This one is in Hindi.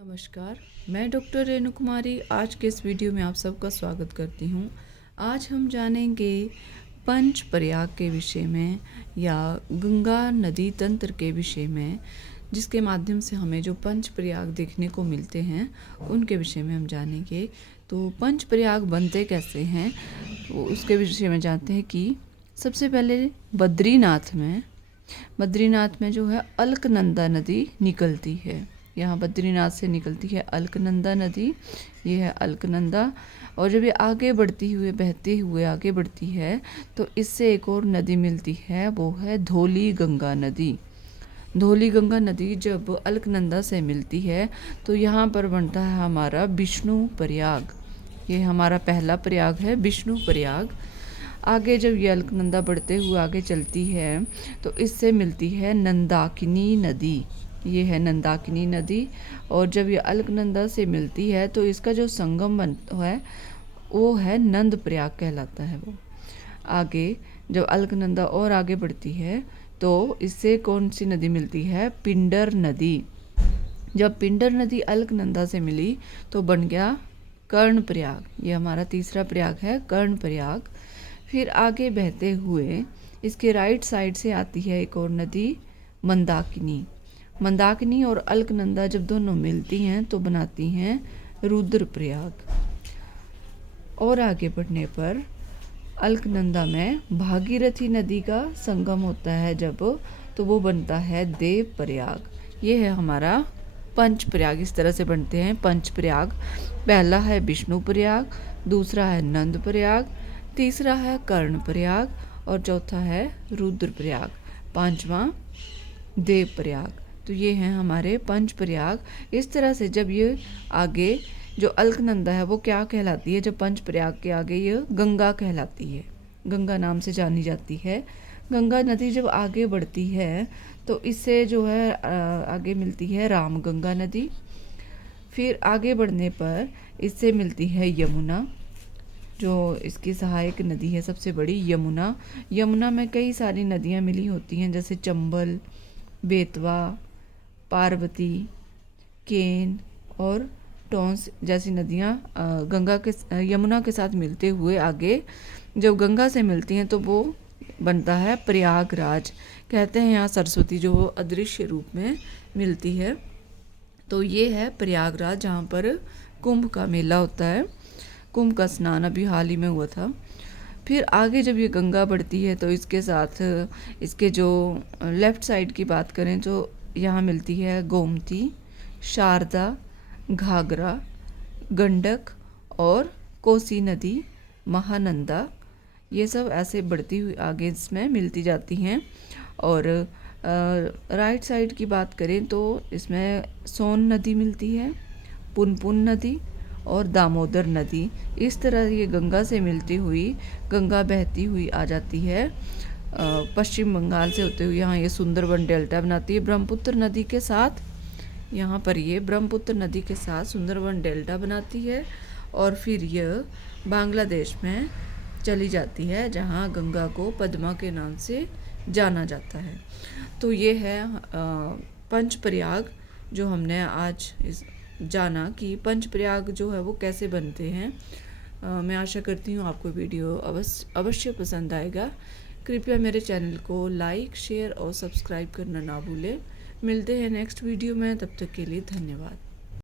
नमस्कार, मैं डॉक्टर रेणु कुमारी आज के इस वीडियो में आप सबका स्वागत करती हूँ। आज हम जानेंगे पंच प्रयाग के विषय में या गंगा नदी तंत्र के विषय में, जिसके माध्यम से हमें जो पंच प्रयाग देखने को मिलते हैं उनके विषय में हम जानेंगे। तो पंच प्रयाग बनते कैसे हैं वो उसके विषय में जानते हैं कि सबसे पहले बद्रीनाथ में जो है अलकनंदा नदी निकलती है। यहाँ बद्रीनाथ से निकलती है अलकनंदा नदी, ये है अलकनंदा। और जब ये आगे बढ़ती हुए बहते हुए आगे बढ़ती है तो इससे एक और नदी मिलती है, वो है धौली गंगा नदी। धौली गंगा नदी जब अलकनंदा से मिलती है तो यहाँ पर बनता है हमारा विष्णु प्रयाग। ये हमारा पहला प्रयाग है विष्णु प्रयाग। आगे जब ये अलकनंदा बढ़ते हुए आगे चलती है तो इससे मिलती है नंदाकिनी नदी, ये है नंदाकिनी नदी। और जब ये अलकनंदा से मिलती है तो इसका जो संगम बनता है वो है नंद प्रयाग कहलाता है। वो आगे जब अलकनंदा और आगे बढ़ती है तो इससे कौन सी नदी मिलती है, पिंडर नदी। जब पिंडर नदी अलकनंदा से मिली तो बन गया कर्ण प्रयाग, ये हमारा तीसरा प्रयाग है कर्ण प्रयाग। फिर आगे बहते हुए इसके राइट साइड से आती है एक और नदी मंदाकिनी और अलकनंदा जब दोनों मिलती हैं तो बनाती हैं रुद्रप्रयाग। और आगे बढ़ने पर अलकनंदा में भागीरथी नदी का संगम होता है जब, तो वो बनता है देव प्रयाग। ये है हमारा पंच प्रयाग। इस तरह से बनते हैं पंच प्रयाग। पहला है विष्णु प्रयाग, दूसरा है नंद प्रयाग, तीसरा है कर्ण प्रयाग और चौथा है रुद्र प्रयाग, पांचवा देव प्रयाग। तो ये हैं हमारे पंच प्रयाग। इस तरह से जब ये आगे जो अलकनंदा है वो क्या कहलाती है, जब पंच प्रयाग के आगे ये गंगा कहलाती है, गंगा नाम से जानी जाती है। गंगा नदी जब आगे बढ़ती है तो इससे जो है आगे मिलती है राम गंगा नदी। फिर आगे बढ़ने पर इससे मिलती है यमुना, जो इसकी सहायक नदी है सबसे बड़ी यमुना। यमुना में कई सारी नदियाँ मिली होती हैं जैसे चंबल, बेतवा, पार्वती, केन और टॉन्स जैसी नदियाँ यमुना के साथ मिलते हुए आगे जब गंगा से मिलती हैं तो वो बनता है प्रयागराज। कहते हैं यहाँ सरस्वती जो अदृश्य रूप में मिलती है। तो ये है प्रयागराज जहाँ पर कुंभ का मेला होता है, कुंभ का स्नान अभी हाल ही में हुआ था। फिर आगे जब ये गंगा बढ़ती है तो इसके साथ इसके जो लेफ़्ट साइड की बात करें तो यहाँ मिलती है गोमती, शारदा, घाघरा, गंडक और कोसी नदी, महानंदा। ये सब ऐसे बढ़ती हुई आगे इसमें मिलती जाती हैं। और राइट साइड की बात करें तो इसमें सोन नदी मिलती है, पुनपुन नदी और दामोदर नदी। इस तरह ये गंगा से मिलती हुई गंगा बहती हुई आ जाती है पश्चिम बंगाल से होते हुए यहाँ ये सुंदरबन डेल्टा बनाती है ब्रह्मपुत्र नदी के साथ। यहाँ पर ये ब्रह्मपुत्र नदी के साथ सुंदरबन डेल्टा बनाती है और फिर यह बांग्लादेश में चली जाती है जहाँ गंगा को पद्मा के नाम से जाना जाता है। तो ये है पंच प्रयाग जो हमने आज जाना कि पंच प्रयाग जो है वो कैसे बनते हैं। मैं आशा करती हूँ आपको वीडियो अवश्य पसंद आएगा। कृपया मेरे चैनल को लाइक, शेयर और सब्सक्राइब करना ना भूलें। मिलते हैं नेक्स्ट वीडियो में, तब तक के लिए धन्यवाद।